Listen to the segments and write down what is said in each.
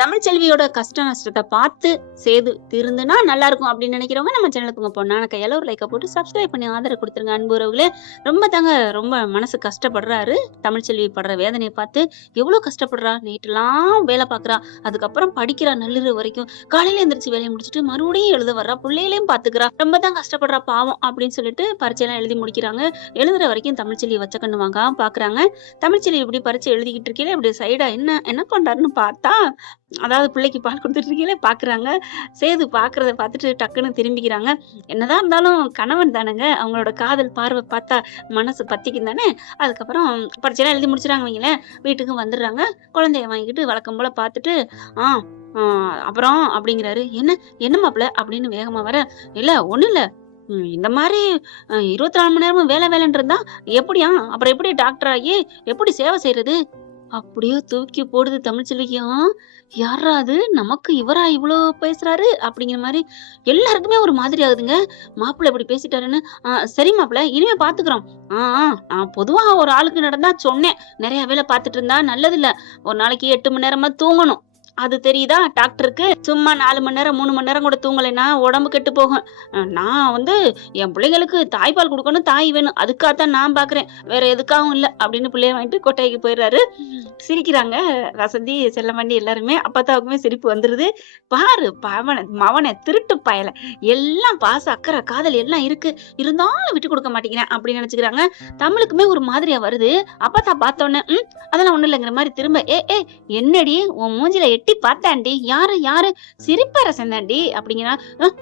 தமிழ்ச்செல்வியோட கஷ்ட நஷ்டத்தை பார்த்து சேது திருந்துனா நல்லா இருக்கும் அப்படின்னு நினைக்கிறவங்க நம்ம சேனலுக்கு உங்க பொண்ணான கையால ஒரு லைக்கை போட்டு சப்ஸ்கிரைப் பண்ணி ஆதரவு கொடுத்துருங்க. அன்பு உறவுகளே, ரொம்ப மனசு கஷ்டப்படுறாரு. தமிழ்ச்செல்வி படுற வேதனையை பார்த்து எவ்வளவு கஷ்டப்படுறா. நைட்டெல்லாம் வேலை பார்க்கறா, அதுக்கப்புறம் படிக்கிறா நள்ளிரவு வரைக்கும். காலையில எந்திரிச்சு வேலையை முடிச்சுட்டு மறுபடியும் எழுத வர்றா, பிள்ளைகளையும் பாத்துக்கிறா. ரொம்ப தான் கஷ்டப்படுறா பாவம் அப்படின்னு சொல்லிட்டு பரீட்சையெல்லாம் எழுதி முடிக்கிறாங்க. எழுதுற வரைக்கும் தமிழ்ச்செல்வி வச்ச கண்ணு வாங்க பாக்குறாங்க. தமிழ்ச்செல்வி இப்படி பரீட்சை எழுதிக்கிட்டு இருக்கீங்களே, இப்படி சைடா என்ன பண்றாருன்னு பார்த்தா, அதாவது பிள்ளைக்கு பால் கொடுத்துட்டு இருக்கீங்களே பாக்குறாங்க. சேது பாக்குறத பார்த்துட்டு டக்குன்னு திரும்பிக்கிறாங்க. என்னதான் இருந்தாலும் கணவன் தானங்க, அவங்களோட காதல் பார்வை பார்த்தா மனசு பத்திக்கும் தானே. அதுக்கப்புறம் பரீட்சையெல்லாம் எழுதி முடிச்சுறாங்க வைங்களேன். வீட்டுக்கு வந்துடுறாங்க. குழந்தைய வாங்கிக்கிட்டு வழக்கம் போல பார்த்துட்டு அப்புறம் அப்படிங்கிறாரு. என்ன மாப்பிள்ள அப்படின்னு வேகமா வர, இல்ல ஒண்ணும் இல்ல, இந்த மாதிரி 24 மணி நேரமும் வேலைன்னு இருந்தா எப்படியா, அப்புறம் எப்படி டாக்டர் ஆகி எப்படி சேவை செய்யறது? அப்படியே தூக்கி போடுது தமிழ்ச்செல்விக்கு. யாரா அது, நமக்கு இவரா இவ்வளோ பேசுறாரு அப்படிங்கிற மாதிரி எல்லாருக்குமே ஒரு மாதிரி ஆகுதுங்க. மாப்பிள்ளை இப்படி பேசிட்டாருன்னு. சரி மாப்பிள்ள, இனிமே பாத்துக்கிறோம். நான் பொதுவா ஒரு ஆளுக்கு நடந்தா சொன்னேன், நிறைய வேலை பார்த்துட்டு இருந்தா நல்லது இல்ல, ஒரு நாளைக்கு 8 மணி நேரமா தூங்கணும். அது தெரியுதா டாக்டருக்கு? சும்மா 4 மணி நேரம் 3 மணி நேரம் கூட தூங்கலைன்னா உடம்பு கெட்டு போகும். நான் என் பிள்ளைங்களுக்கு தாய்ப்பால் கொடுக்கணும், தாய் வேணும், அதுக்காகத்தான் நான் பாக்குறேன், வேற எதுக்காகவும் இல்லை அப்படின்னு பிள்ளைய வாங்கிட்டு கொட்டைக்கு போயிடுறாரு. சிரிக்கிறாங்க வசந்தி, செல்லமண்டி எல்லாருமே. அப்பத்தாவுக்குமே சிரிப்பு வந்துருது. பாரு மவனை திருட்டு பயல, எல்லாம் பாச அக்கறை காதல் எல்லாம் இருக்கு, இருந்தாலும் விட்டு கொடுக்க மாட்டேங்கிறேன் அப்படின்னு நினைச்சுக்கிறாங்க. தமிழுக்குமே ஒரு மாதிரியா வருது. அப்பத்தா பார்த்தோன்னே அதெல்லாம் ஒண்ணு இல்லைங்கிற மாதிரி திரும்ப என்னடி உன் மூஞ்சில எட்டி பார்த்தாண்டி, யாரு சிரிப்பார செந்தாண்டி அப்படிங்கிறா.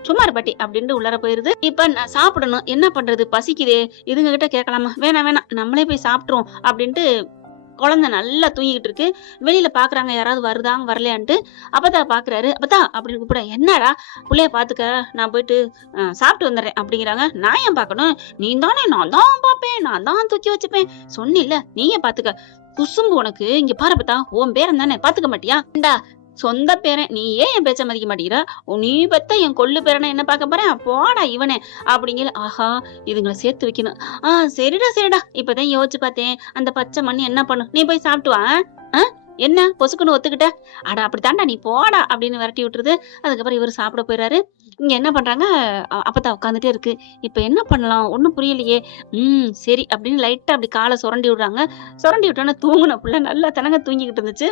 சும்மா இருப்பாட்டி அப்படின்ட்டு உள்ளார போயிருது. இப்ப நான் சாப்பிடணும், என்ன பண்றது, பசிக்குதே, இதுங்க கிட்ட கேட்கலாமா? வேணாம் நம்மளே போய் சாப்பிட்டுருவோம் அப்படின்ட்டு குழந்தை நல்லா தூங்கிக்கிட்டு இருக்கு. வெளியில பாக்குறாங்க யாராவது வருதாங்க வரலையான்ட்டு. அப்பதான் பாக்குறாரு. அப்பதா அப்படின்னு கூப்பிட, என்னடா பிள்ளைய பாத்துக்க, நான் போயிட்டு சாப்பிட்டு வந்துடுறேன் அப்படிங்கிறாங்க. நான் ஏன் பாக்கணும், நீ தானே, நான் தான் பாப்பேன், நான் தான் தூக்கி வச்சுப்பேன் சொன்னில்ல, நீயே பாத்துக்க. குசும்பு உனக்கு, இங்க பாரு பத்தா, உன் பேரன் தானே, பாத்துக்க மாட்டியா? சொந்த பேரன், நீ ஏன் என் பேச்ச மதிக்க மாட்டேங்கிற? நீ பெத்த என் கொள்ளு பேரனை என்ன பார்க்க போறேன், போடா இவனே அப்படிங்கிற. ஆஹா, இதுங்களை சேர்த்து வைக்கணும். சரிடா, இப்பதான் யோசிச்சு பார்த்தேன், அந்த பச்சை மண் என்ன பண்ணும், நீ போய் சாப்பிட்டு வா. என்ன பொசுக்குன்னு ஒத்துக்கிட்ட? அட அப்படித்தாண்டா, நீ போடா அப்படின்னு விரட்டி விட்டுருது. அதுக்கப்புறம் இவர் சாப்பிட போயிறாரு. இங்க என்ன பண்றாங்க, அப்பதான் உட்காந்துட்டே இருக்கு. இப்ப என்ன பண்ணலாம், ஒண்ணும் புரியலையே. சரி அப்படின்னு லைட்டா அப்படி காலை சுரண்டி விடுறாங்க. சுரண்டி விட்டோன்னா தூங்குன புள்ள நல்லா தனங்க தூங்கிக்கிட்டு இருந்துச்சு.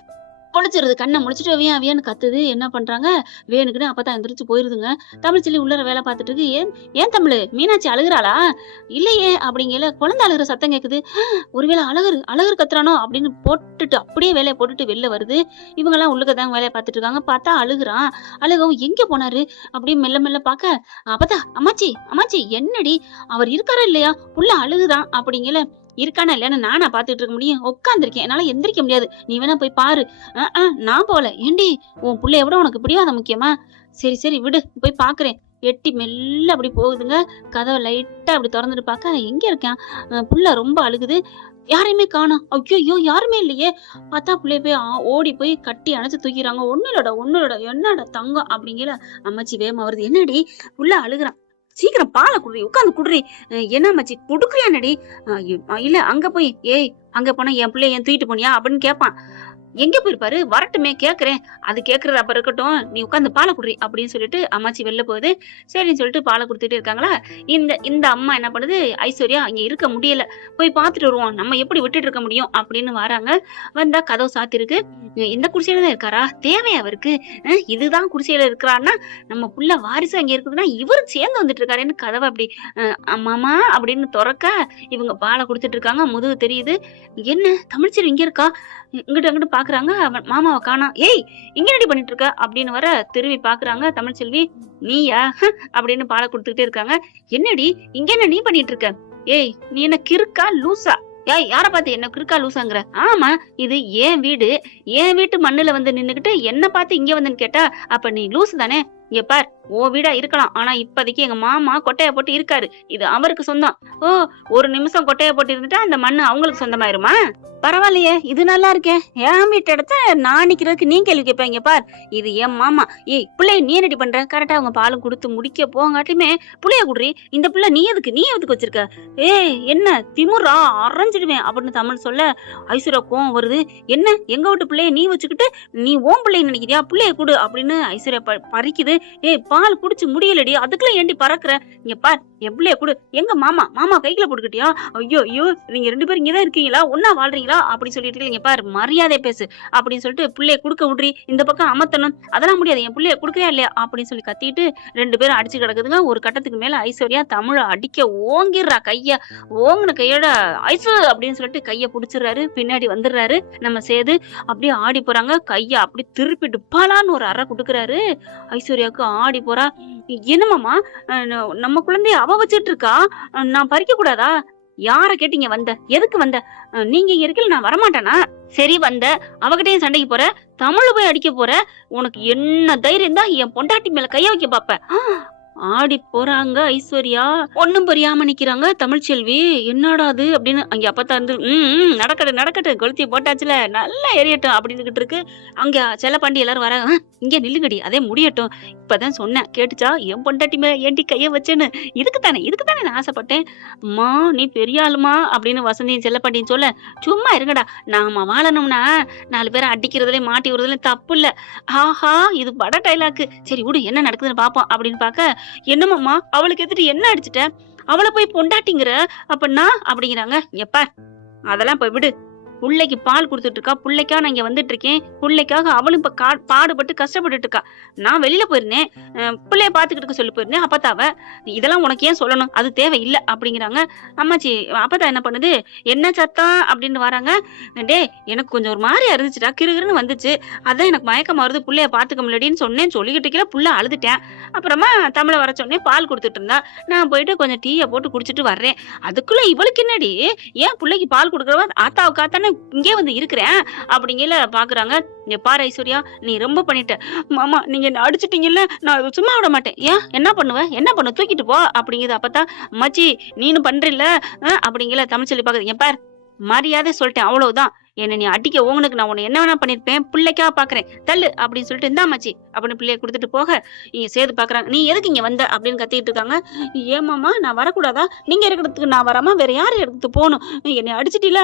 பொழிச்சிருது, கண்ணை முடிச்சுட்டு அவியான்னு கத்துது. என்ன பண்றாங்க, வேணுக்குன்னு அப்பதான் எந்திரிச்சு போயிருதுங்க. தமிழ்ச்செல்வி உள்ளர வேலை பார்த்துட்டு இருக்கு. ஏன் தமிழ், மீனாட்சி அழுகுறாளா? இல்லையே அப்படிங்கல, குழந்தை அழுகுற சத்தம் கேக்குது. ஒருவேளை அழகர் கத்துறானோ அப்படின்னு போட்டுட்டு அப்படியே வேலையை போட்டுட்டு வெளில வருது. இவங்க எல்லாம் உள்ளுக்கதான் வேலையை பார்த்துட்டு இருக்காங்க. பார்த்தா அழுகுறான். அழுகவும் எங்க போனாரு அப்படியே மெல்ல பார்க்க, அப்பதான் அம்மாச்சி என்னடி, அவர் இருக்காரா இல்லையா, புள்ள அழுகுதான் அப்படிங்கல. இருக்கானா இல்லையான்னு நானா பாத்துட்டு இருக்க முடியும், உட்காந்துருக்கேன், என்னால எந்திரிக்க முடியாது, நீ வேணா போய் பாரு. நான் போல. ஏண்டி, உன் பிள்ளைய விட உனக்கு பிடிவாத முக்கியமா? சரி விடு, போய் பாக்குறேன். எட்டி மெல்ல அப்படி போகுதுங்க. கதவை லைட்டா அப்படி திறந்துட்டு பாக்க, எங்க இருக்கேன், புள்ள ரொம்ப அழுகுது, யாரையுமே காணோம். ஐயோ யாருமே இல்லையே. பார்த்தா பிள்ளைய போய் ஓடி போய் கட்டி அணைச்சு தூக்கிறாங்க. ஒன்னுலோட என்னடா தங்கம் அப்படிங்கிற. அம்மாச்சி வேகமா வருது. என்னடி புள்ள அழுகுறான், சீக்கிரம் பாலை குடுறி, உட்காந்து குடுறி. என்ன மச்சி குடுக்குறியானடி? இல்ல அங்க போய், அங்க போனா என் பிள்ளைய ஏன் தூக்கிட்டு போனியா அப்படின்னு கேட்பான். எங்க போயிருப்பாரு, வரட்டுமே கேக்குறேன். அது கேக்குறது அப்ப இருக்கட்டும், நீ உட்காந்து பாலை குடுறி அப்படின்னு சொல்லிட்டு அம்மாச்சி வெளில போகுது. சரின்னு சொல்லிட்டு பாலை கொடுத்துட்டு இருக்காங்களா. இந்த அம்மா என்ன பண்ணுது, ஐஸ்வர்யா இங்க இருக்க முடியல, போய் பாத்துட்டு வருவோம், நம்ம எப்படி விட்டுட்டு இருக்க முடியும் அப்படின்னு வராங்க. வந்தா கதவு சாத்திருக்கு. இந்த குடிசையில தான் இருக்காரா, தேவையா அவருக்கு, இதுதான் குடிசையில இருக்கிறான்னா நம்ம புள்ள வாரிசு அங்க இருக்குதுன்னா இவரு சேர்ந்து வந்துட்டு இருக்காருன்னு கதவை அப்படி மாமா அப்படின்னு திறக்க, இவங்க பாலை கொடுத்துட்டு இருக்காங்க. முதுகு தெரியுது. என்ன தமிழ்ச்செல்வி இங்க இருக்கா? அங்கிட்டு பாக்குறாங்க. மாமாவை காணா. இங்க ரெடி பண்ணிட்டு இருக்க அப்படின்னு வர திரும்பி பாக்குறாங்க. தமிழ்ச்செல்வி, நீயா அப்படின்னு பாலை கொடுத்துக்கிட்டே இருக்காங்க. என்னடி இங்க என்ன நீ பண்ணிட்டு இருக்க? நீ என்ன கிறுக்கா லூசா? யார பார்த்து என்ன கிறுக்கா லூசாங்கிற? ஆமா, இது என் வீடு, என் வீட்டு மண்ணுல வந்து நின்னுகிட்டு என்ன பார்த்து இங்க வந்துன்னு கேட்டா அப்ப நீ லூசு தானே? இங்க பார், வீடா இருக்கலாம். ஆனா இப்போதைக்கு எங்க மாமா கொட்டைய போட்டு இருக்காரு. இது அவருக்கு சொந்தம். ஓ! ஒரு நிமிஷம் கொட்டைய போட்டு இருந்துட்டா அந்த மண்ணு அவங்களுக்கு சொந்தமாயிருமா? பரவாயில்லையே, இது நல்லா இருக்கே. என் வீட்டு இடத்த நான் நிக்கிறதுக்கு நீ கேள்வி கேட்பீங்க பார். இது என் மாமா. ஏய் புள்ளைய நீ என்னடி பண்ற? கரெக்டா அவங்க பாலும் கொடுத்து முடிக்க போங்காட்டியுமே புள்ளைய குடுறி. இந்த புள்ள நீ எதுக்கு வச்சிருக்க? ஏய் என்ன திமுறா அரைஞ்சிடுவேன் அப்படின்னு தமிழ் சொல்ல ஐஸ்வர்யா கோவம் வருது. என்ன எங்க வீட்டு பிள்ளைய நீ வச்சுக்கிட்டு நீ ஓம் பிள்ளைய நினைக்கிறியா? புள்ளைய குடு அப்படின்னு ஐஸ்வர்யா பறிக்குது. ஏய் பால் குடிச்சு முடியலடி, அதுக்குள்ள ஏண்டி பறக்குற? இங்க பார் என் பிள்ளைய குடு. எங்க மாமா கைக்குள்ள போட்டுக்கிட்டியா? ஐயோ நீங்க 2 பேரும் இங்கதான் இருக்கீங்களா? ஒன்னா வாழ்றீங்களா அப்படி சொல்லிட்டு இங்க பாரு மரியாதை பேசு அப்படின்னு சொல்லிட்டு பிள்ளைய குடுக்க விட்றி, இந்த பக்கம் அமர்த்தணும். அதெல்லாம் முடியாது, என் பிள்ளைய குடுக்கறியா இல்லையா அப்படின்னு சொல்லி கத்திட்டு 2 பேரும் அடிச்சு கிடக்குதுங்க. ஒரு கட்டத்துக்கு மேல ஐஸ்வர்யா தமிழை அடிக்க ஓங்கிடுறா. ஓங்கின கையோட ஐசு அப்படின்னு சொல்லிட்டு கைய புடிச்சிடுறாரு. பின்னாடி வந்துடுறாரு நம்ம சேது. அப்படியே ஆடி போறாங்க. கைய அப்படி திருப்பிட்டு பாலான்னு ஒரு அறை கொடுக்குறாரு. ஐஸ்வர்யாவுக்கு ஆடி போறா. என்னமாமா நம்ம குழந்தைய அவ வச்சுட்டு இருக்கா, நான் பறிக்க கூடாதா? யார கேட்டீங்க வந்த? எதுக்கு வந்த? நீங்க இங்க இருக்கல நான் வரமாட்டேனா? சரி வந்த, அவகிட்டையும் சண்டைக்கு போற, தமிழ போய் அடிக்க போற. உனக்கு என்ன தைரியம் தான் என் பொண்டாட்டி மேல கைய வைக்க பாப்ப? ஆடி போறாங்க ஐஸ்வர்யா. ஒண்ணும் புரியாம நிக்கிறாங்க தமிழ்ச்செல்வி. என்னடா அது அப்படின்னு அங்க அப்பத்தா இருந்து நடக்கட்டும் கொளுத்தி போட்டாச்சுல நல்லா எரியட்டும் அப்படின்னு இருக்கு. அங்க செல்லப்பாண்டி எல்லாரும் வர, இங்க நில்லுங்கடி அதே முடியட்டும். இப்பதான் சொன்னேன் கேட்டுச்சா? என் பொண்டாட்டி மேல ஏண்டி கைய வச்சேன்னு. இதுக்குதானே நான் ஆசைப்பட்டேன். அம்மா நீ பெரிய ஆளுமா அப்படின்னு வசந்தியும் செல்லப்பாண்டியும் சொல்ல, சும்மா இருங்கடா, நாம வாழணும்னா 4 பேரை அடிக்கிறதுல மாட்டி விடுறதுல தப்பு இல்ல. ஆஹா இது பட டைலாக்கு. சரி விடு என்ன நடக்குதுன்னு பாப்போம் அப்படின்னு பாக்க, என்னமாம்மா அவளுக்கு எதிர்த்து என்ன அடிச்சுட்ட? அவளை போய் பொண்டாட்டிங்கிற அப்பன்னா அப்படிங்கிறாங்க. எப்ப அதெல்லாம் போய் விடு. புள்ளைக்கு பால் கொடுத்துட்டு இருக்கா, புள்ளைக்காக நான் இங்க வந்துட்டு இருக்கேன். புள்ளைக்காக அவளும் இப்ப பாடுபட்டு கஷ்டப்பட்டுட்டு இருக்கா. நான் வெளியில போயிருந்தேன், பிள்ளைய பாத்துக்கிட்டு சொல்லி போயிருந்தேன் அப்பத்தாவ. இதெல்லாம் உனக்கு ஏன் சொல்லணும்? அது தேவையில்லை அப்படிங்கிறாங்க. அம்மாச்சி அப்பத்தா என்ன பண்ணுது? என்ன சத்தம் அப்படின்னு வராங்க. டே எனக்கு கொஞ்சம் ஒரு மாதிரியா இருந்துச்சுடா, கிருகிருன்னு வந்துச்சு, அதான் எனக்கு மயக்கம் வருது, புள்ளைய பாத்துக்க முடியலன்னு சொன்னேன். சொல்லிக்கிட்டு இருக்கல புள்ள அழுதுட்டேன். அப்புறமா தமிழை வர சொன்னேன், பால் கொடுத்துட்டு இருந்தா. நான் போயிட்டு கொஞ்சம் டீயை போட்டு குடிச்சிட்டு வர்றேன். அதுக்குள்ள இவளுக்கு என்னடி, ஏன் பிள்ளைக்கு பால் கொடுக்குறவா ஆத்தாவுக்கா தானே இங்கே வந்து இருக்கிறேன் அப்படிங்கல பாக்குறாங்க. இங்க பாரு ஐஸ்வர்யா, நீ ரொம்ப பண்ணிட்ட. மாமா நீங்க என்ன அடிச்சிட்டீங்கல்ல, நான் சும்மா விட மாட்டேன். ஏன் என்ன பண்ணுவ தூக்கிட்டு போ அப்படிங்குது. அப்பதான் மச்சி நீனு பண்றில்ல அப்படிங்கல தமிழ் சொல்லி பாக்குது. என் பார் மரியாதை சொல்லிட்டேன் அவ்வளவுதான். என்ன நீ அடிக்க ஓங்கனுக்கு நான் உன்னை என்ன வேணா பண்ணிருப்பேன், பிள்ளைக்கா பாக்குறேன் தள்ளு அப்படின்னு சொல்லிட்டு இருந்தாமாச்சி அப்படின்னு பிள்ளைய கொடுத்துட்டு போக இங்க சேது பாக்குறாங்க. நீ எதுக்கு இங்க வந்த அப்படின்னு கத்திட்டு இருக்காங்க. ஏமாமா நான் வரக்கூடாதா? நீங்க இருக்கிறதுக்கு நான் வராம வேற யாரு இடத்துக்கு போகணும்? என்னை அடிச்சிட்டில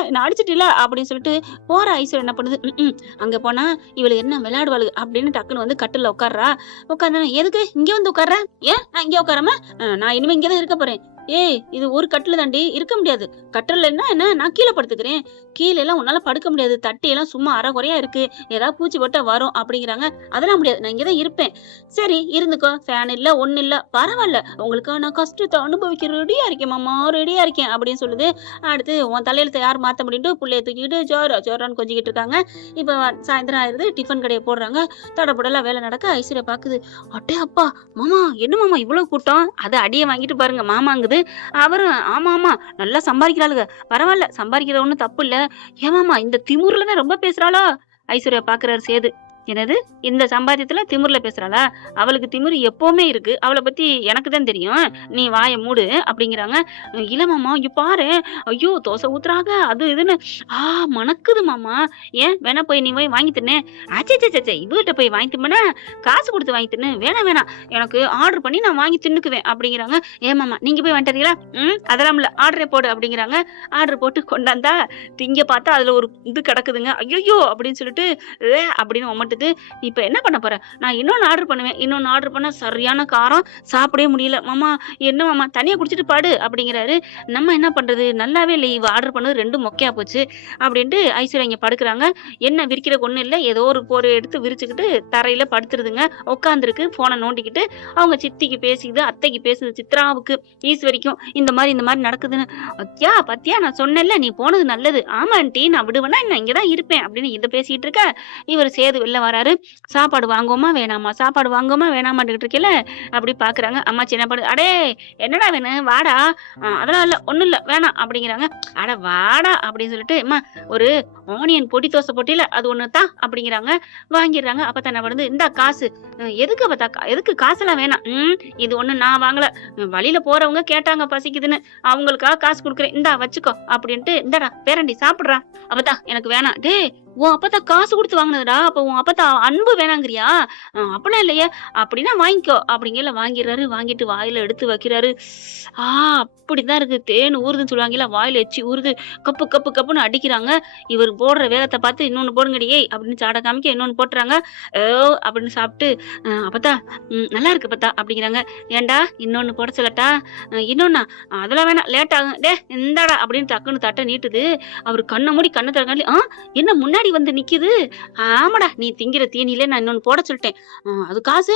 அப்படின்னு சொல்லிட்டு போற ஐஸ்வர்யா என்ன பண்ணுது, அங்க போனா இவளு என்ன விளையாடுவாளு அப்படின்னு டக்குன்னு வந்து கட்டில உட்கார்றா. உட்காந்து எதுக்கு இங்க வந்து உட்கார்ற? ஏன் நான் இங்க உட்காராம நான் இனிமே இங்கதான் இருக்க போறேன். ஏய் இது ஒரு கட்டில தாண்டி இருக்க முடியாது. கட்டில என்ன நான் கீழே படுத்துக்கிறேன். கீழே எல்லாம் உன்னால படுக்க முடியாது, தட்டி எல்லாம் சும்மா அரைகுறையா இருக்கு, ஏதாவது பூச்சி போட்டா வரும் அப்படிங்கிறாங்க. அதெல்லாம் முடியாது, நான் இங்கதான் இருப்பேன். சரி இருந்துக்கோ, ஃபேன் இல்ல ஒண்ணு இல்ல பரவாயில்ல, உங்களுக்கு நான் கஷ்டத்தை அனுபவிக்க ரெடியா இருக்கேன் மாமா, ரெடியா இருக்கேன் அப்படின்னு சொல்லுது. அடுத்து உன் தலையெழுத்தை யார் மாத்த முடியும், புள்ளைய தூக்கிட்டு ஜோரான்னு கொஞ்சிக்கிட்டு இருக்காங்க. இப்ப சாயந்தரம் ஆயிருது, டிஃபன் கடையை போடுறாங்க. தடப்படலாம் வேலை நடக்க ஐஸ்வர்யா பாக்குது. அட்டே அப்பா மாமா என்ன மாமா இவ்வளவு கூட்டம்? அதை அடியை வாங்கிட்டு பாருங்க மாமாங்குது. அவரும் ஆமா நல்லா சம்பாதிக்கிறாளுங்க, பரவாயில்ல சம்பாதிக்கிற ஒண்ணும் தப்பு இல்ல. ஏமாமா இந்த திமுர்லதான் ரொம்ப பேசுறாளோ? ஐஸ்வர்யா பாக்குறாரு சேது. என்னது இந்த சம்பாத்தியத்துல திமுர்ல பேசுறாளா? அவளுக்கு திமுரு எப்பவுமே இருக்கு, அவளை பத்தி எனக்கு தான் தெரியும், நீ வாய மூடு அப்படிங்கிறாங்க. இளமாமா இங்க பாரு, ஐயோ தோசை ஊத்துறாங்க அது இதுன்னு மணக்குது மாமா. ஏன் வேணா போய் நீ போய் வாங்கி தின்னு. ஆச்சே இவகிட்ட போய் வாங்கி தின்னா காசு கொடுத்து வாங்கி தின்னு. வேணாம் எனக்கு ஆர்டர் பண்ணி நான் வாங்கி தின்னுக்குவேன் அப்படிங்கிறாங்க. ஏமாமா நீங்க போய் வாங்கிட்டீங்களா? அதெல்லாம் இல்ல ஆர்டரே போடு அப்படிங்கிறாங்க. ஆர்டர் போட்டு கொண்டாந்தா திங்க பார்த்தா அதுல ஒரு இது கிடக்குதுங்க. ஐயோ அப்படின்னு சொல்லிட்டு அப்படின்னு ஒமட்டு. இப்ப என்ன பண்ண போற? நான் இன்னொன்னு ஆர்டர் பண்ணுவேன். இன்னொன்னு ஆர்டர் பண்ண சரியான காரம், சாப்பிடவே முடியல. மாமா என்ன மாமா தனியா குடிச்சிட்டு பாடு அப்படிங்கிறாரு. நம்ம என்ன பண்றது, நல்லாவே இல்லை, இவ ஆர்டர் பண்ணது 2 மொக்கையா போச்சு அப்படின்ட்டு ஐஸ்வர்யா இங்க படுக்கிறாங்க. என்ன விரிக்கிற ஒண்ணு இல்ல, ஏதோ ஒரு போரை எடுத்து விரிச்சுக்கிட்டு தரையில படுத்துருதுங்க. உட்காந்துருக்கு போனை நோண்டிக்கிட்டு. அவங்க சித்திக்கு பேசிக்குது, அத்தைக்கு பேசுது, சித்ராவுக்கு ஈஸ்வரிக்கும் இந்த மாதிரி நடக்குதுன்னு. பத்தியா நான் சொன்னேன்ல நீ போனது நல்லது. ஆமா ஆண்டி நான் விடுவேன்னா நான் இங்கதான் இருப்பேன் அப்படின்னு இதை பேசிட்டு இருக்க. இவர் சேது வெளில வெளில வராரு. சாப்பாடு வாங்குவோமா வேணாமா? சாப்பாடு வாங்குவோமா வேணாமான்னுகிட்டு இருக்கையில அப்படி பார்க்குறாங்க. அம்மாச்சி என்ன பண்ணுது, "அடே என்னடா வேணும்? வாடா." அதெல்லாம் இல்ல, ஒண்ணும் இல்ல வேணாம் அப்படிங்கிறாங்க. "அட வாடா" அப்படின்னு சொல்லிட்டு, "அம்மா ஒரு ஆனியன் பொடி தோசை போட்டில அது ஒண்ணு தா" அப்படிங்கிறாங்க. வாங்கிடுறாங்க. அப்பத்தா என்ன பண்ணுது, "இந்தா காசு." எதுக்கு அப்பத்தா? எதுக்கு காசெல்லாம் வேணாம்." இது ஒண்ணும் நான் வாங்கல. வழியில போறவங்க கேட்டாங்க பசிக்குதுன்னு. அவங்களுக்காக காசு குடுக்குறேன். இந்தா வச்சுக்கோ அப்படின்ட்டு, "இந்தாடா பேரண்டி சாப்பிடுறா." "அப்பத்தா எனக்கு வேணாம்." "டேய் உன் அப்பத்தா காசு குடுத்து வாங்குனதுடா. அப்ப உன் அப்பத்தா அன்பு வேணாங்கிறியா?" "அப்படிலாம் இல்லையே." "அப்படின்னா வாங்கிக்கோ." அப்படிங்கையில வாங்கிடுறாரு. வாங்கிட்டு வாயில எடுத்து வைக்கிறாரு. ஆ அப்படிதான் இருக்கு. தேன் ஊறுதுன்னு சொல்லுவாங்கல்ல, வாயில எச்சி ஊறுது. கப்பு கப்பு கப்புன்னு அடிக்கிறாங்க. இவர் போடுற வேகத்த பார்த்து, "இன்னொன்னு போடுங்கடி ஏய்" அப்படின்னு சாட காமிக்க இன்னொன்னு போட்டுறாங்க. அப்படின்னு சாப்பிட்டு, "அப்பத்தா நல்லா இருக்கு அப்பத்தா" அப்படிங்கிறாங்க. "ஏன்டா இன்னொன்னு போட சொல்லட்டா?" "இன்னொன்னா? அதெல்லாம் வேணாம் லேட் ஆகும்." "டேய் இந்தாடா" அப்படின்னு டக்குன்னு தட்ட நீட்டுது. அவரு கண்ண மூடி கண்ண திறக்காட்டி, என்ன முன்னாடி வந்து நிக்குது. "ஆமாடா நீ திங்கிற தீனியிலே நான் இன்னொன்னு போட சொல்லிட்டேன். அது காசு?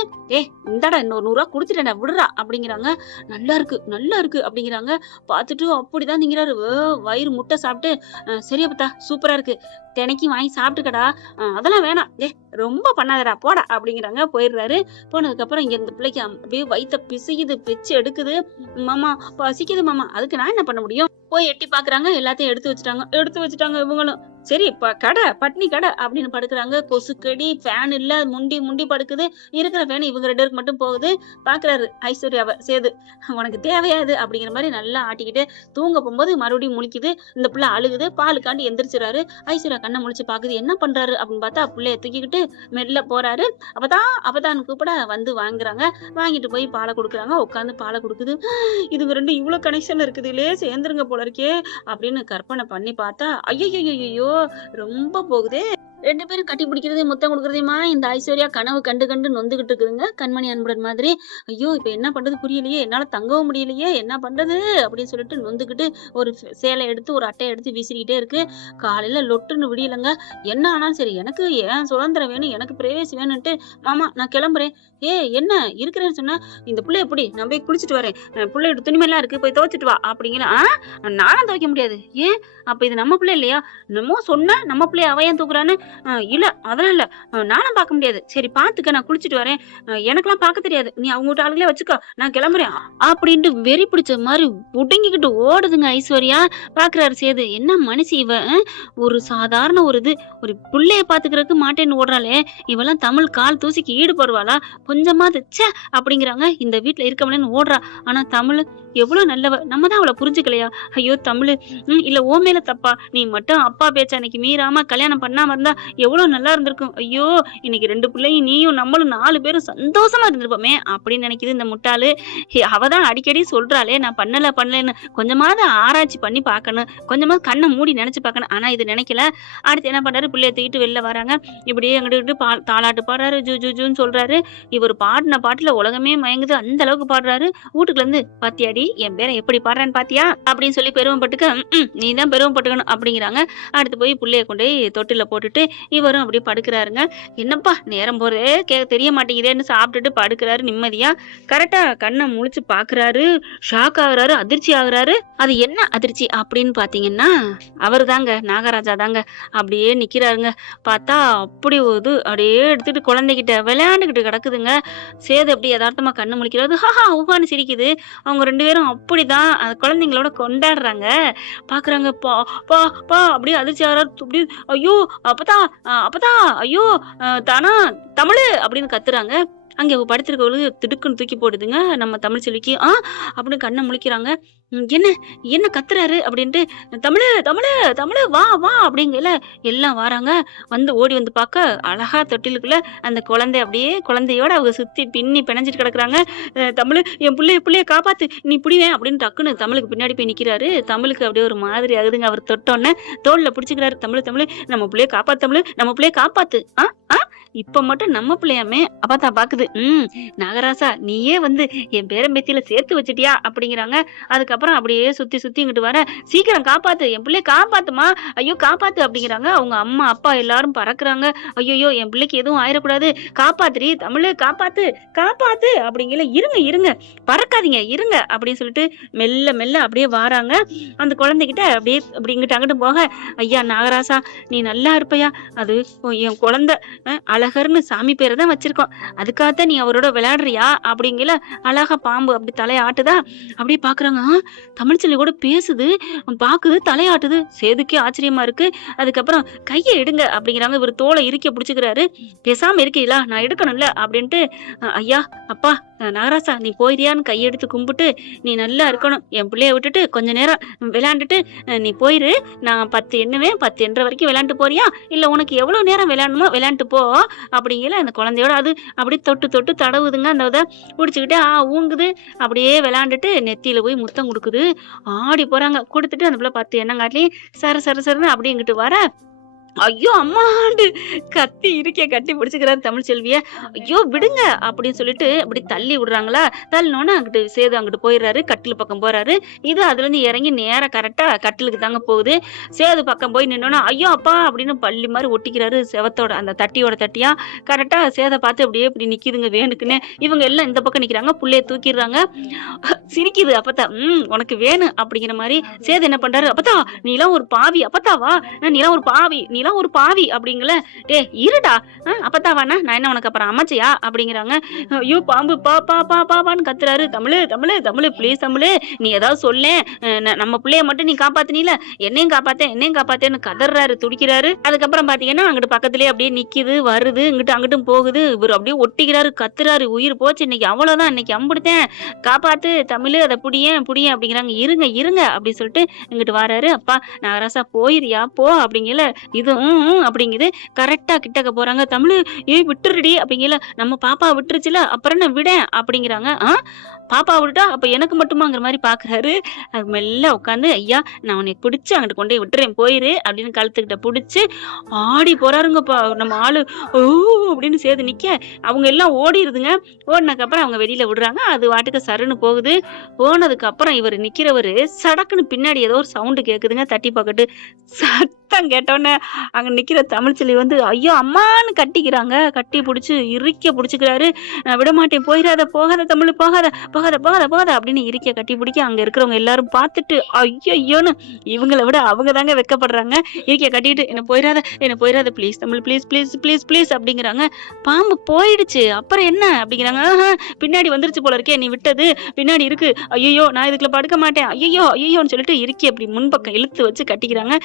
இந்தாடா இன்னொரு ரூ. 100 குடுத்துட்டேன்டா விடுறா" அப்படிங்கிறாங்க. "நல்லா இருக்கு நல்லா இருக்கு" அப்படிங்கிறாங்க. பார்த்துட்டு அப்படிதான் திங்கிறாரு. வயிறு முட்டை சாப்பிட்டு, "சரி அப்பத்தா சூப்பரா இருக்கு. தினைக்கும் வாங்கி சாப்பிட்டுக்கடா. அதெல்லாம் வேணாம். ரொம்ப பண்ணாதடா போடா" அப்படிங்கிறாங்க. போயிடுறாரு. போனதுக்கப்புறம் இங்க இந்த பிள்ளைக்கு அப்படியே வயித்த பிசையுது, பிச்சு எடுக்குது. "மாமா பசிக்குது மாமா." அதுக்கு நான் என்ன பண்ண முடியும்? போய் எட்டி பார்க்குறாங்க. எல்லாத்தையும் எடுத்து வச்சுட்டாங்க இவங்களும். சரி கடை பட்னி கடை அப்படின்னு படுக்குறாங்க. கொசுக்கடி, ஃபேன் இல்ல, முண்டி முண்டி படுக்குது. இருக்கிற ஃபேன் இவங்க 2 பேருக்கு மட்டும் போகுது. பார்க்குறாரு ஐஸ்வர்யாவ சேது. "உனக்கு தேவையா இது?" அப்படிங்கிற மாதிரி நல்லா ஆட்டிக்கிட்டு தூங்க போகும்போது மறுபடியும் முழிக்குது. இந்த பிள்ளை அழுகுது. பாலுக்காண்டி எந்திரிச்சுறாரு. ஐஸ்வர்யா கண்ண முழிச்சு பாக்குது. என்ன பண்றாரு அப்படின்னு பார்த்தா, புள்ளைய தூக்கிக்கிட்டு மெல்ல போறாரு. அப்பதான்னு கூப்பிட வந்து வாங்குறாங்க. வாங்கிட்டு போய் பாலை குடுக்குறாங்க. உட்காந்து பாலை குடுக்குது. இதுங்க 2 இவ்ளோ கனெக்ஷன் இருக்குதுலே, சேர்ந்துருங்க போல இருக்கே அப்படின்னு கற்பனை பண்ணி பார்த்தா, ஐயையோ ரொம்ப போகுதே. 2 பேரும் கட்டி பிடிக்கிறது, முத்தம் குடுக்குறதையுமா இந்த ஐஸ்வர்யா கனவு கண்டு கண்டு நொந்துகிட்டு இருக்குதுங்க. கண்மணி அன்புடன் மாதிரி. ஐயோ இப்ப என்ன பண்றது புரியலையே, என்னால தங்கவும் முடியலையே, என்ன பண்றது அப்படின்னு சொல்லிட்டு நொந்துகிட்டு ஒரு சேலை எடுத்து ஒரு அட்டையை எடுத்து வீசிக்கிட்டே இருக்கு. காலையில லொட்டுன்னு விடியலங்க. என்ன ஆனாலும் சரி எனக்கு ஏன் சுதந்திரம் வேணும், எனக்கு பிரைவேசி வேணும்ட்டு, "மாமா நான் கிளம்புறேன்." என்ன இருக்கிறேன்னு சொன்னா, "இந்த புள்ளை எப்படி நான் போய் குளிச்சுட்டு வரேன், புள்ளையோட துணிமெல்லாம் இருக்கு போய் துவைச்சிட்டு வா" அப்படிங்கிற. நானும் துவைக்க முடியாது. ஏன் அப்ப இது நம்ம பிள்ளை இல்லையா? என்னமோ சொன்ன நம்ம பிள்ளைய அவ ஏன் தூக்குறான்னு. இல்ல அதெல்லாம் இல்ல, நானும் பார்க்க முடியாது. சரி பார்த்துக்க நான் குளிச்சுட்டு வரேன், எனக்கெல்லாம் பார்க்க தெரியாது, நீ அவங்க வீட்டு ஆளுங்களே வச்சுக்கோ, நான் கிளம்புறேன் அப்படின்ட்டு வெறி பிடிச்ச மாதிரி ஒடுங்கிக்கிட்டு ஓடுதுங்க ஐஸ்வர்யா. பாக்குறாரு சேது, என்ன மனுஷி இவ, ஒரு சாதாரண ஒரு ஒரு புள்ளைய பாத்துக்கிறதுக்கு மாட்டேன்னு ஓடுறாளே, இவெல்லாம் தமிழ் கால் தூசிக்கு ஈடுபடுவாளா? கொஞ்சமாவது ச்சே அப்படிங்கிறாங்க. இந்த வீட்டுல இருக்க முடியலன்னு ஓடுறா. ஆனா தமிழ் எவ்வளவு நல்லவ, நம்ம தான் அவளை புரிஞ்சுக்கலையா? ஐயோ தமிழ், இல்ல ஓ மேல தப்பா? நீ மட்டும் அப்பா பேச்ச அன்னைக்கு மீறாம கல்யாணம் பண்ணாம இருந்தா எவ்வளவு நல்லா இருந்திருக்கும். ஐயோ இன்னைக்கு 2 பிள்ளையும் நீயும் நம்மளும் 4 பேரும் சந்தோஷமா இருந்திருப்போமே அப்படின்னு நினைக்குது இந்த முட்டாளு. அவதான் அடிக்கடி சொல்றாளே நான் பண்ணலன்னு, கொஞ்சமாவது ஆராய்ச்சி பண்ணி பார்க்கணும், கொஞ்சமாவது கண்ணை மூடி நினைச்சு பார்க்கணும். ஆனா இது நினைக்கல. அடுத்து என்ன பண்றாரு, பிள்ளைய தூக்கிட்டு வெளில வராங்க. இப்படியே அங்கிட்டு தாலாட்டு பாடுறாரு, ஜூ ஜூ ஜூன்னு சொல்றாரு. இவர் பாடின பாட்டுல உலகமே மயங்குது, அந்த அளவுக்கு பாடுறாரு. வீட்டுக்குள்ள இருந்து, "பாத்தியாடி என் பேரை எப்படி பாடுறான்னு பாத்தியா?" அப்படின்னு சொல்லி பெருமைப்பட்டுக்க, "நீ தான் பெருமைப்பட்டுக்கணும்" அப்படிங்கிறாங்க. அடுத்து போய் புள்ளைய கொண்டு போய் தொட்டில போட்டுட்டு இவரும் அப்படியே படுக்கிறாருங்க. என்னப்பா நேரம் போறதே தெரிய மாட்டேங்குதேன்னு சாப்பிட்டுட்டு படுக்கிறாரு நிம்மதியா. கரெக்டா கண்ணை முழிச்சு பாக்குறாரு. ஷாக் ஆகுறாரு, அதிர்ச்சி ஆகுறாரு. அது என்ன அதிர்ச்சி அப்படின்னு பாத்தீங்கன்னா, அவரு தாங்க நாகராஜா தாங்க. அப்படியே நிக்கிறாருங்க. பார்த்தா அப்படி ஒரு அப்படியே எடுத்துட்டு குழந்தைகிட்ட விளையாண்டுகிட்டு கிடக்குதுங்க. சேது அப்படி யதார்த்தமா கண்ணு முழிக்கிறது, ஹஹா உகான்னு சிரிக்குது. அவங்க 2 பேரும் அப்படிதான் குழந்தைங்களோட கொண்டாடுறாங்க. பாக்குறாங்க. பா பா பா அப்படியே அதிர்ச்சி ஆகிறாரு. அப்படியே ஐயோ அப்பதான் ஐயோ தானா தமிழு அப்படின்னு கத்துறாங்க. அங்க படுத்திருக்கவளுக்கு திடுக்குன்னு தூக்கி போடுதுங்க நம்ம தமிழ் செல்விக்கு. அப்படின்னு கண்ணை முழிக்கிறாங்க. என்ன என்ன கத்துறாரு அப்படின்ட்டு, "தமிழு தமிழு தமிழு வா வா" அப்படிங்கல எல்லாம் வராங்க. ஓடி வந்து பார்க்க அழகா தொட்டிலுக்குள்ள அந்த குழந்தை அப்படியே குழந்தையோட அவங்க சுத்தி பின்னி பிணைஞ்சிட்டு கிடக்குறாங்க. "தமிழு என் புள்ளைய காப்பாத்து, நீ புடிவேன்" அப்படின்னு டக்குன்னு தமிழுக்கு பின்னாடி போய் நிக்கிறாரு. தமிழுக்கு அப்படியே ஒரு மாதிரி ஆகுதுங்க. அவர் தொட்டோன்னே தோல்ல பிடிச்சிக்கிறாரு. "தமிழு நம்ம புள்ளைய காப்பாத்து, தமிழு நம்ம புள்ளைய காப்பாத்து." இப்ப மட்டும் நம்ம பிள்ளையாமே அப்பத்தா பாக்குது. நாகராசா நீயே என் பேரம்பேத்தியில சேர்த்து வச்சிட்டியா அப்படிங்கிறாங்க. அதுக்கப்புறம் அப்படியே சுத்தி சுத்தி இங்கிட்டு வர, "சீக்கிரம் காப்பாத்து, என் பிள்ளைய காப்பாத்துமா, ஐயோ காப்பாத்து" அப்படிங்கிறாங்க. அவங்க அம்மா அப்பா எல்லாரும் பறக்குறாங்க. "ஐயோ என் பிள்ளைக்கு எதுவும் ஆயிடக்கூடாது, காப்பாத்துரி தமிழு, காப்பாத்து காப்பாத்து" அப்படிங்கல. இருங்க பறக்காதீங்க இருங்க" அப்படின்னு சொல்லிட்டு மெல்ல மெல்ல அப்படியே வாராங்க. அந்த குழந்தைகிட்ட அப்படியே அப்படி இங்கிட்டு அங்கிட்டு போக, "ஐயா நாகராசா நீ நல்லா இருப்பையா, அது என் குழந்தை அழகர்னு சாமி பேரை தான் வச்சிருக்கோம். அதுக்காகத்தான் நீ அவரோட விளையாடுறியா அப்படிங்கல. அழகா பாம்பு அப்படி தலையாட்டுதா. அப்படியே பாக்குறாங்க. தமிழ்ச்செல்வி கூட பேசுது, பாக்குது, தலையாட்டுது. சேதுக்கே ஆச்சரியமா இருக்கு. அதுக்கப்புறம் கைய எடுங்க அப்படிங்கிறாங்க. இவர் தோலை இறுக்கி பிடிச்சுக்கிறாரு. பேசாம இருக்கீங்களா, நான் எடுக்கணும்ல அப்படின்ட்டு ஐயா அப்பா நாகராசா நீ போயிரியான்னு கையெடுத்து கும்பிட்டு, நீ நல்லா இருக்கணும், என் பிள்ளைய விட்டுட்டு கொஞ்ச நேரம் விளையாண்டுட்டு நீ போயிரு, நான் 10 எண்ணுவேன், 10 எண்ற வரைக்கும் விளையாண்டு போறியா, இல்ல உனக்கு எவ்வளவு நேரம் விளையாடணுமோ விளையாண்டு போ அப்படிங்கல. அந்த குழந்தையோட அது அப்படியே தொட்டு தொட்டு தடவுதுங்க. அந்த இதை பிடிச்சிக்கிட்டே ஊங்குது. அப்படியே விளையாண்டுட்டு நெத்தியில போய் முத்தம் கொடுக்குது. ஆடி போறாங்க. கொடுத்துட்டு அந்த பிள்ளை 10 எண்ணங்காட்டிலையும் சர சர சரன்னு அப்படியே இங்கிட்டு வர, ஐயோ அம்மாண்டு கத்தி இருக்கிய கட்டி பிடிச்சுக்கிறாரு தமிழ்ச்செல்விய. ஐயோ விடுங்க அப்படின்னு சொல்லிட்டு அப்படி தள்ளி விடுறாங்களா. தள்ளினோன்னு அங்கிட்டு சேது அங்கிட்டு போயிடுறாரு. கட்டில் பக்கம் போறாரு. இது அதுல இருந்து இறங்கி நேரா கரெக்டா கட்டிலுக்கு தாங்க போகுது. சேது பக்கம் போய் நின்னோன்னா ஐயோ அப்பா அப்படின்னு பள்ளி மாதிரி ஒட்டிக்கிறாரு செவத்தோட அந்த தட்டியோட தட்டியா. கரெக்டா சேதை பார்த்து அப்படியே இப்படி நிக்குதுங்க வேணுக்குன்னு. இவங்க எல்லாம் இந்த பக்கம் நிக்கிறாங்க. புள்ளைய தூக்கிடுறாங்க. சிரிக்குது அப்பத்தா. உனக்கு வேணும் அப்படிங்கிற மாதிரி. சேது என்ன பண்றாரு, அப்பத்தா நீலாம் ஒரு பாவி, அப்பத்தாவா நீலாம் ஒரு பாவி, நீலாம் ஒரு பாவி அப்படிங்கல. டே இருடா, அப்பத்தாவானா நான் என்ன உனக்கு அப்புறம் அமைச்சியா அப்படிங்கிறாங்க. ஐயோ பாம்பு பா பா பா பாப்பான்னு கத்துறாரு. தமிழு தமிழு தமிழு ப்ளீஸ் தமிழு நீ ஏதாவது சொல்ல, நம்ம பிள்ளைய மட்டும் நீ காப்பாத்தினீல, என்னையும் காப்பாத்தேன்னு கதறாரு, துடிக்கிறாரு. அதுக்கப்புறம் பாத்தீங்கன்னா அங்கிட்டு பக்கத்துலயே அப்படியே நிக்குது, வருது, இங்கிட்டு அங்கிட்டும் போகுது. இவர் அப்படியே ஒட்டிக்கிறாரு, கத்துறாரு. உயிர் போச்சு இன்னைக்கு, அவ்வளவுதான், இன்னைக்கு அம்புடுத்தேன், காப்பாத்து தமிழு, அதை புடியேன் அப்படிங்கிறாங்க. இருங்க இருங்க அப்படின்னு சொல்லிட்டு இங்கிட்டு வராரு. அப்பா நாகராசா போயிரியா போ அப்படிங்கல. இது அப்படிங்குது. கரெக்டா கிட்டக்க போறாங்க. தமிழு ஏய் விட்டுருடி அப்படிங்கல. நம்ம பாப்பா விட்டுருச்சுல, அப்புறம் என்ன விட அப்படிங்கிறாங்க. பாப்பா விட்டுட்டா அப்ப எனக்கு மட்டுமாங்கிற மாதிரி பாக்குறாரு. மெல்ல உட்காந்து ஐயா நான் உன்னை பிடிச்சு அங்கிட்டு கொண்டு விட்டுறேன் போயிரு அப்படின்னு கழுத்துக்கிட்ட பிடிச்சு ஆடி போறாருங்கப்பா. நம்ம ஆளு ஓ அப்படின்னு சேர்த்து நிக்க அவங்க எல்லாம் ஓடிடுதுங்க. ஓடினதுக்கு அப்புறம் அவங்க வெளியில விடுறாங்க. அது வாட்டுக்கு சருன்னு போகுது. போனதுக்கு அப்புறம் இவர் நிக்கிறவரு சடக்குன்னு பின்னாடி ஏதோ ஒரு சவுண்டு கேக்குதுங்க. தட்டி பாக்கட்டு சத்தம் கேட்டோன்னே அங்க நிக்கிற தமிழ்ச்செல்வி வந்து ஐயோ அம்மான்னு கட்டிக்கிறாங்க. கட்டி பிடிச்சு இறுக்கிய பிடிச்சுக்கிறாரு. நான் விட மாட்டேன், போயிடாத, போகாத தமிழ், போகாத போகாத போகாத போகாத அப்படின்னு இறுக்கிய கட்டி பிடிக்க அங்க இருக்கிறவங்க எல்லாரும் பார்த்துட்டு ஐயோன்னு இவங்களை விட அவங்க தாங்க வெக்கப்படுறாங்க. இறுக்கிய கட்டிட்டு என்ன போயிடாத please Tamil please please please please அப்படிங்கிறாங்க. பாம்பு போயிடுச்சு அப்புறம் என்ன அப்படிங்கிறாங்க. பின்னாடி வந்துருச்சு போல இருக்கே, நீ விட்டது பின்னாடி இருக்கு, ஐயோ நான் இதுக்குள்ள படுக்க மாட்டேன், ஐயோன்னு சொல்லிட்டு இறுக்கி அப்படி முன்பக்கம் இழுத்து வச்சு கட்டிக்கிறாங்க.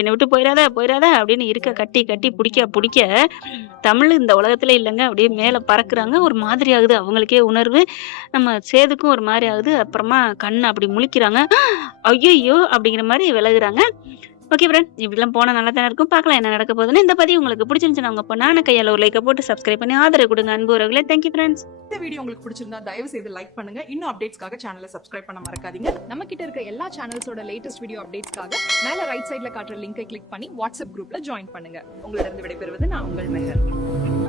என்னை விட்டு போயிடாத அப்படின்னு இருக்க கட்டி கட்டி பிடிக்க தமிழ் இந்த உலகத்துல இல்லைங்க. அப்படியே மேல பறக்குறாங்க. ஒரு மாதிரி ஆகுது அவங்களுக்கே உணர்வு. நம்ம சேதுக்கும் ஒரு மாதிரி ஆகுது. அப்புறமா கண்ணை அப்படி முழிக்கிறாங்க. ஐயோ அப்படிங்கிற மாதிரி விலகுறாங்க. ஓகே ஃப்ரெண்ட், இப்படிலாம் போனால் நல்லா தானே இருக்கும். பார்க்கலாம் என்ன நடக்க போகுதுன்னு. இந்த பதிவு உங்களுக்கு பிடிச்சிருந்துச்சுன்னா உங்க பொண்ணான கையால் ஒரு லைக்கை போட்டு சப்ஸ்கிரைப் பண்ணி ஆதரவு கொடுங்க அன்பு உறவுகளே. Thank you friends. இந்த வீடியோ உங்களுக்கு பிடிச்சிருந்தா தயவு செய்து லைக் பண்ணுங்க. இன்னும் அப்டேட்ஸ்க்காக சேனலை சப்ஸ்கிரைப் பண்ண மறக்காதீங்க. நம்ம கிட்ட இருக்க எல்லா சேனல்ஸோட லேட்டஸ்ட் வீடியோ அப்டேட்ஸ்க்காக மேல ரைட் சைடுல காட்டுற லிங்கை கிளிக் பண்ணி வாட்ஸ்அப் குரூப்ல ஜாயின் பண்ணுங்க. உங்களிடம் விடைபெறுவது நான் உங்கள் மெஹர்.